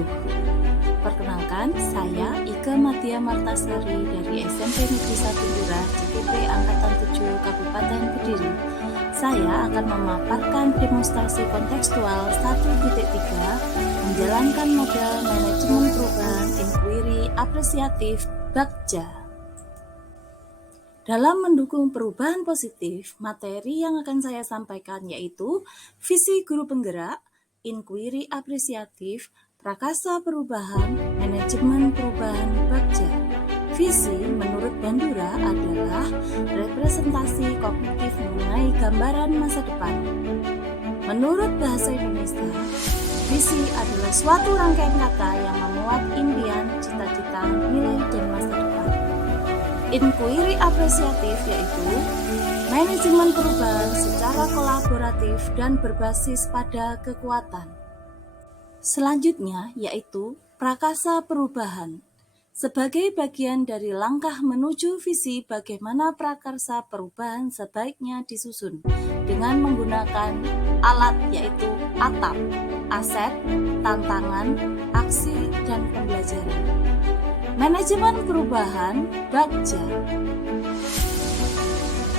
utuh. Perkenalkan, saya Ika Matia Martasari dari SMP Negeri 1 Lurah, JTP Angkatan 7 Kabupaten Kediri. Saya akan memaparkan demonstrasi kontekstual 1.3 menjalankan model manajemen perubahan inquiry apresiatif Bagja. Dalam mendukung perubahan positif, materi yang akan saya sampaikan yaitu visi guru penggerak, inquiry apresiatif, prakasa perubahan, manajemen perubahan Bagja. Visi menurut Bandura adalah representasi kognitif mengenai gambaran masa depan. Menurut bahasa Indonesia, visi adalah suatu rangkaian kata yang memuat impian, cita-cita, nilai, dan masa depan. Inquiry apresiatif yaitu manajemen perubahan secara kolaboratif dan berbasis pada kekuatan. Selanjutnya yaitu prakasa perubahan. Sebagai bagian dari langkah menuju visi bagaimana prakarsa perubahan sebaiknya disusun dengan menggunakan alat yaitu ATAP, aset, tantangan, aksi, dan pembelajaran. Manajemen perubahan Bagja.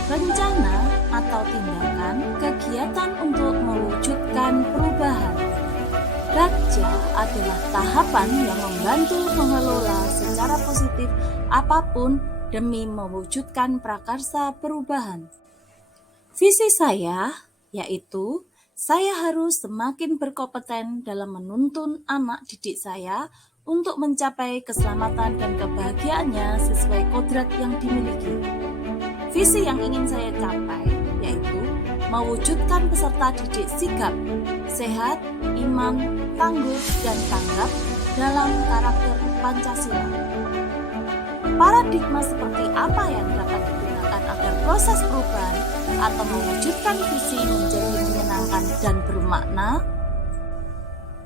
Rencana atau tindakan kegiatan untuk mewujudkan perubahan. Bagja adalah tahapan yang membantu mengelola secara positif apapun demi mewujudkan prakarsa perubahan. Visi saya yaitu saya harus semakin berkompeten dalam menuntun anak didik saya untuk mencapai keselamatan dan kebahagiaannya sesuai kodrat yang dimiliki. Visi yang ingin saya capai yaitu mewujudkan peserta didik sigap, sehat, iman, tangguh, dan tanggap dalam karakter Pancasila. Paradigma seperti apa yang dapat digunakan agar proses perubahan atau mewujudkan visi menjadi menyenangkan dan bermakna?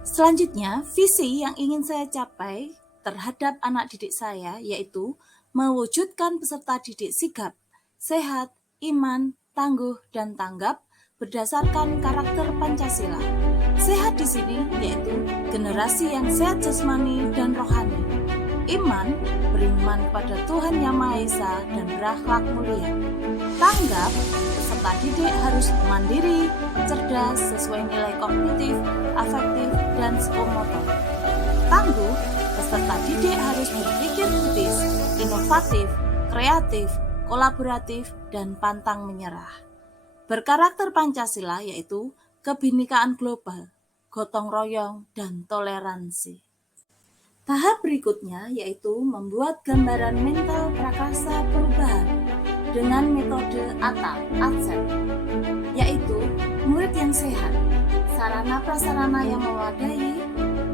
Selanjutnya, visi yang ingin saya capai terhadap anak didik saya yaitu mewujudkan peserta didik sigap, sehat, iman, tangguh, dan tanggap berdasarkan karakter Pancasila. Sehat di sini yaitu generasi yang sehat jasmani dan rohani. Iman, beriman kepada Tuhan Yang Maha Esa dan berakhlak mulia. Tanggap, peserta didik harus mandiri, cerdas, sesuai nilai kognitif, afektif, dan psikomotor. Tangguh, peserta didik harus berpikir kritis, inovatif, kreatif, kolaboratif, dan pantang menyerah. Berkarakter Pancasila yaitu kebinekaan global, gotong royong, dan toleransi. Tahap berikutnya yaitu membuat gambaran mental prakarsa perubahan dengan metode ATAP, ATSET, yaitu murid yang sehat, sarana prasarana yang memadai,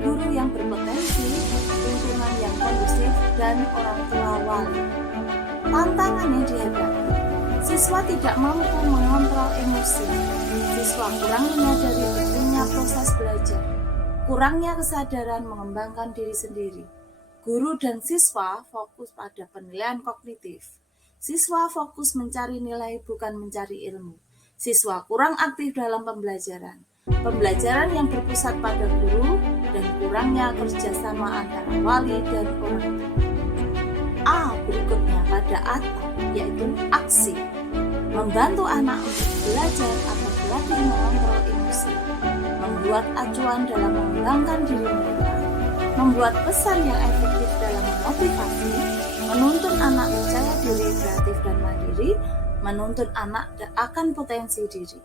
guru yang berpotensi, lingkungan yang kondusif, dan orang tua wali. Tantangan yang dihadapi, siswa tidak mampu mengontrol emosi, siswa kurang menyadari pentingnya proses belajar, kurangnya kesadaran mengembangkan diri sendiri. Guru dan siswa fokus pada penilaian kognitif. Siswa fokus mencari nilai bukan mencari ilmu. Siswa kurang aktif dalam pembelajaran. Pembelajaran yang berpusat pada guru dan kurangnya kerjasama antara wali dan orang tua. Berikutnya pada ATAP yaitu aksi. Membantu anak untuk belajar atau berlatih mengontrol emosi, membuat acuan dalam mengembangkan diri mereka, membuat pesan yang efektif dalam memotivasi, menuntun anak percaya diri, kreatif, dan mandiri, menuntun anak akan potensi diri.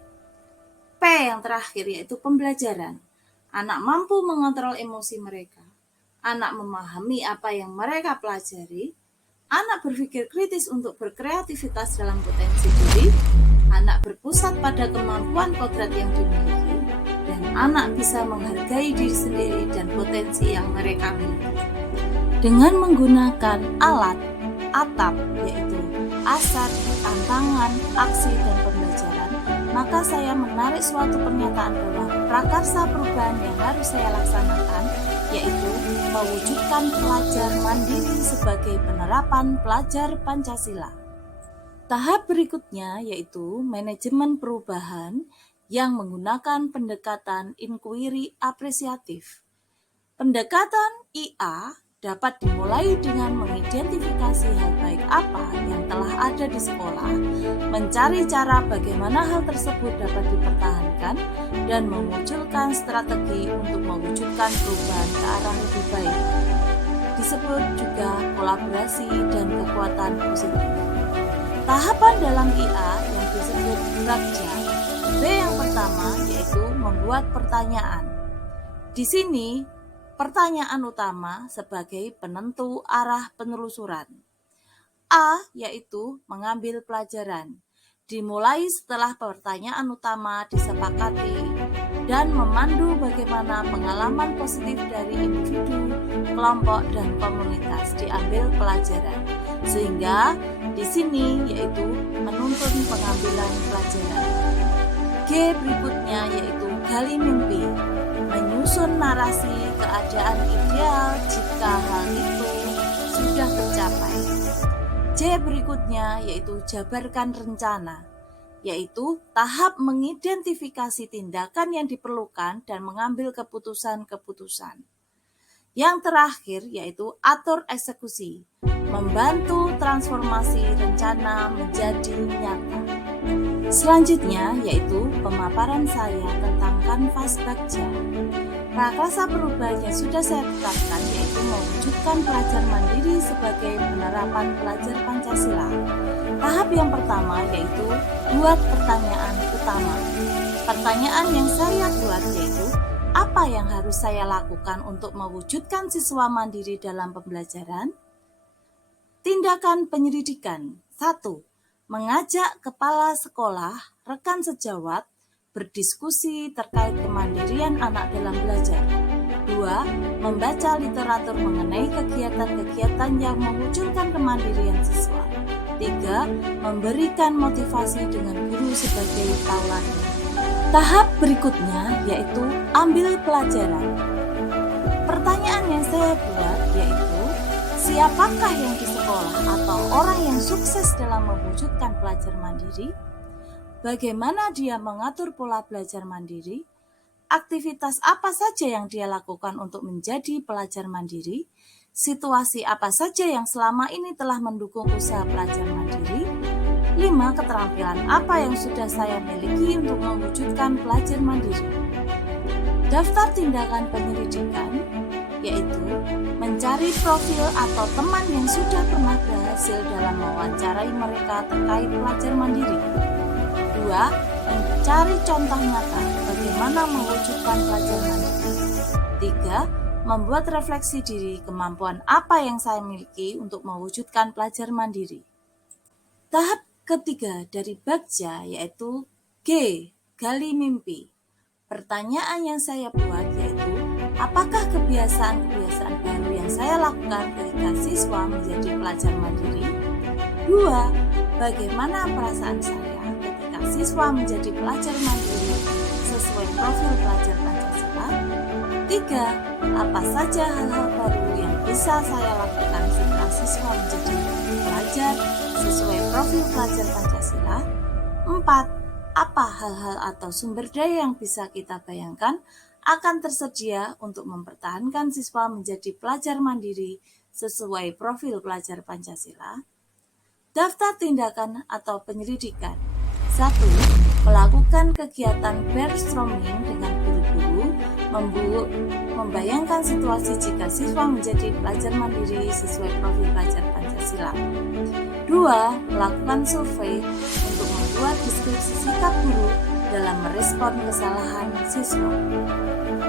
P yang terakhir yaitu pembelajaran. Anak mampu mengontrol emosi mereka. Anak memahami apa yang mereka pelajari. Anak berpikir kritis untuk berkreativitas dalam potensi diri. Anak berpusat pada kemampuan kodrat yang dimiliki. Dan anak bisa menghargai diri sendiri dan potensi yang mereka miliki. Dengan menggunakan alat ATAP yaitu aset, tantangan, aksi, dan pembelajaran, maka saya menarik suatu pernyataan bahwa prakarsa perubahan yang harus saya laksanakan yaitu mewujudkan pelajar mandiri sebagai penerapan pelajar Pancasila. Tahap berikutnya yaitu manajemen perubahan yang menggunakan pendekatan inquiry apresiatif. Pendekatan IA dapat dimulai dengan mengidentifikasi hal baik apa yang telah ada di sekolah, mencari cara bagaimana hal tersebut dapat dipertahankan, dan memunculkan strategi untuk mewujudkan perubahan ke arah lebih baik. Disebut juga kolaborasi dan kekuatan positif. Tahapan dalam IA yang disebut Bagja. B yang pertama yaitu membuat pertanyaan. Di sini, pertanyaan utama sebagai penentu arah penelusuran. A yaitu mengambil pelajaran. Dimulai setelah pertanyaan utama disepakati dan memandu bagaimana pengalaman positif dari individu, kelompok, dan komunitas diambil pelajaran. Sehingga di sini yaitu menuntun pengambilan pelajaran. G berikutnya yaitu gali mimpi, menyusun narasi keadaan ideal jika hal itu sudah tercapai. J berikutnya yaitu jabarkan rencana, yaitu tahap mengidentifikasi tindakan yang diperlukan dan mengambil keputusan-keputusan. Yang terakhir yaitu atur eksekusi, membantu transformasi rencana menjadi nyata. Selanjutnya yaitu pemaparan saya tentang kanvas Bagja. Prakarsa perubahan yang sudah saya tetapkan yaitu mewujudkan pelajar mandiri sebagai penerapan pelajar Pancasila. Tahap yang pertama yaitu buat pertanyaan utama. Pertanyaan yang saya buat yaitu apa yang harus saya lakukan untuk mewujudkan siswa mandiri dalam pembelajaran? Tindakan penyelidikan. 1. Mengajak kepala sekolah, rekan sejawat, berdiskusi terkait kemandirian anak dalam belajar. 2. Membaca literatur mengenai kegiatan-kegiatan yang mewujudkan kemandirian siswa. 3. Memberikan motivasi dengan guru sebagai tauladan. Tahap berikutnya yaitu ambil pelajaran. Pertanyaan yang saya buat yaitu siapakah yang di sekolah atau orang yang sukses dalam mewujudkan pelajar mandiri? Bagaimana dia mengatur pola belajar mandiri? Aktivitas apa saja yang dia lakukan untuk menjadi pelajar mandiri? Situasi apa saja yang selama ini telah mendukung usaha pelajar mandiri? 5. Keterampilan apa yang sudah saya miliki untuk mewujudkan pelajar mandiri? Daftar tindakan penyelidikan yaitu mencari profil atau teman yang sudah pernah berhasil dalam mewawancarai mereka terkait pelajar mandiri. 2. Mencari contoh nyata bagaimana mewujudkan pelajar mandiri. 3. Membuat refleksi diri kemampuan apa yang saya miliki untuk mewujudkan pelajar mandiri. Tahap ketiga dari Bagja yaitu G. Gali mimpi. Pertanyaan yang saya buat yaitu apakah kebiasaan-kebiasaan baru yang saya lakukan ketika siswa menjadi pelajar mandiri? 2. Bagaimana perasaan saya ketika siswa menjadi pelajar mandiri sesuai profil pelajar Pancasila? 3. Apa saja hal-hal baru yang bisa saya lakukan setelah siswa menjadi pelajar sesuai profil pelajar Pancasila? 4. Apa hal-hal atau sumber daya yang bisa kita bayangkan akan tersedia untuk mempertahankan siswa menjadi pelajar mandiri sesuai profil pelajar Pancasila? Daftar tindakan atau penyelidikan. 1. Melakukan kegiatan brainstorming dengan guru-guru, membayangkan situasi jika siswa menjadi pelajar mandiri sesuai profil pelajar Pancasila. 2. Melakukan survei untuk membuat deskripsi sikap guru dalam merespon kesalahan siswa.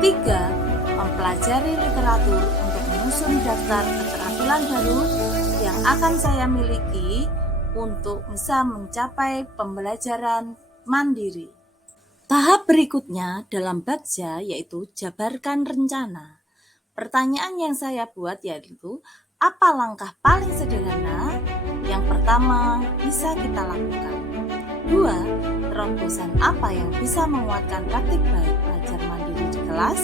3. Mempelajari literatur untuk menyusun daftar keterampilan baru yang akan saya miliki untuk bisa mencapai pembelajaran mandiri. Tahap berikutnya dalam Bagja yaitu jabarkan rencana. Pertanyaan yang saya buat yaitu apa langkah paling sederhana yang pertama bisa kita lakukan? 2. Terobosan apa yang bisa menguatkan praktik baik pelajar mandiri di kelas?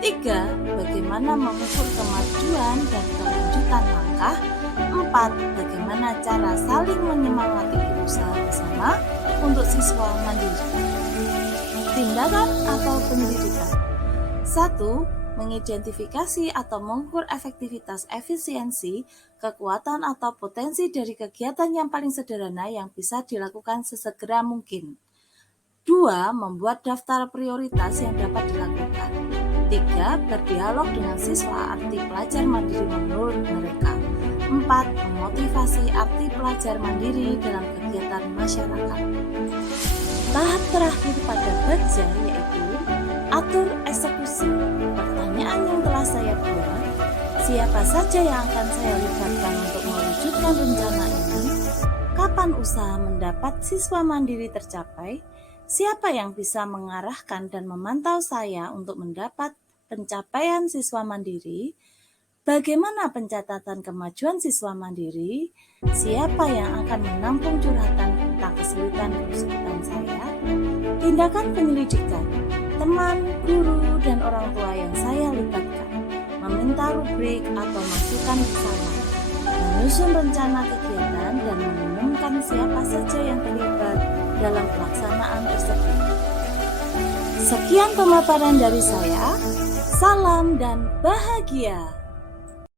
3. Bagaimana mengukur kemajuan dan kelanjutan langkah? 4. Bagaimana cara saling menyemangati usaha bersama untuk siswa mandiri? Tindakan atau penyelidikan. 1. mengidentifikasi atau mengukur efektivitas, efisiensi, kekuatan atau potensi dari kegiatan yang paling sederhana yang bisa dilakukan sesegera mungkin. 2. Membuat daftar prioritas yang dapat dilakukan. 3. Berdialog dengan siswa arti pelajar mandiri menurut mereka. 4. Memotivasi arti pelajar mandiri dalam kegiatan masyarakat. Tahap terakhir pada baja yaitu atur eksekusi. Pertanyaan yang telah saya buat, siapa saja yang akan saya libatkan untuk mewujudkan rencana ini? Kapan usaha mendapat siswa mandiri tercapai? Siapa yang bisa mengarahkan dan memantau saya untuk mendapat pencapaian siswa mandiri? Bagaimana pencatatan kemajuan siswa mandiri? Siapa yang akan menampung curhatan tentang kesulitan saya? Tindakan penyelidikan, teman, guru, dan orang tua yang saya libatkan, meminta rubrik atau masukan bersama, menyusun rencana kegiatan dan mengumumkan siapa saja yang terlibat dalam pelaksanaan tersebut. Sekian pemaparan dari saya. Salam dan bahagia.